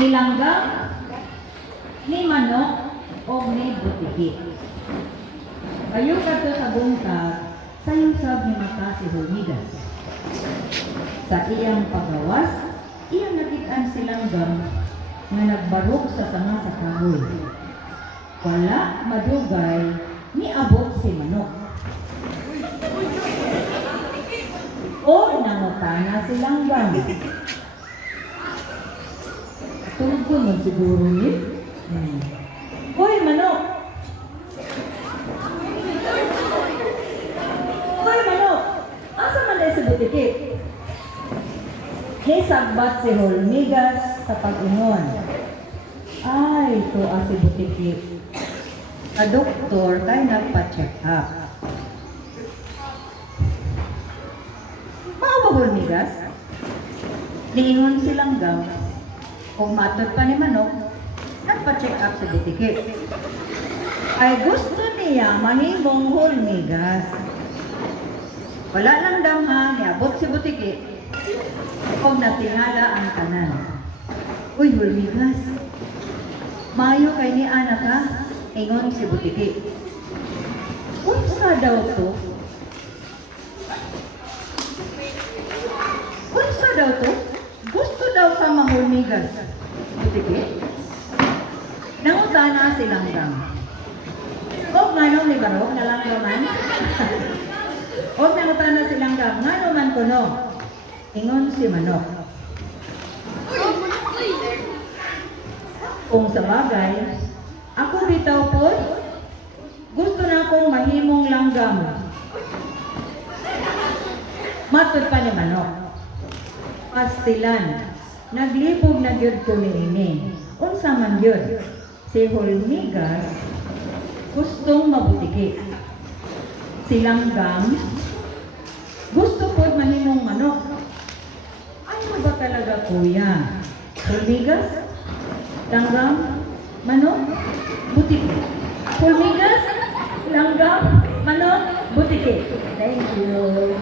Nilanggang, ni manok, o ni butiki. Kayo kadto sa bungtag, sayong sab ni mata si Hormigas. Sa iyang pagawas, iyang nakitaan si Langgam nga nagbarog sa sanga sa kahoy. Wala madugay ni abot si manok. O nangutana si Langgam. Tungkol mo siguro ni? Hoy manok! Hoy manok! Asa man dahil si butiki? Hisagbat si Hormigas sa pag-ingon. Ay, ito si butiki. Doktor kay nagpa-check up. Mao ba Hormigas? Niingon si Langgam. Kung matot pa ni manok, nagpa-check up si butiki. Ay gusto niya mahimong Hormigas. Wala lang damha, niabot si butiki. Kung natingala ang tanan. Uy, Hormigas. Mayo kay ni anak ha, ingon si butiki. Unsa daw to? Unsa daw to? Gusto daw sa mahulmigas. Butiki? Nangutana si Langgam. O manong ni Barok na Langgaman? O nangutana si Langgam, ngano man kuno? Ingon si manok. Kung sa bagay, ako bitaw po, gusto na akong mahimong langgam. Matod pa ni manok. Pastilan, naglipog na gyud ko ni ini. Unsa man gyud? Si Hormigas gustong mabutiki. Si Langgam gusto po mahimong manok. Ano ba talaga kuya? Hormigas? Langgam? Manok? Butiki. Hormigas? Langgam? Manok? Butiki. Thank you.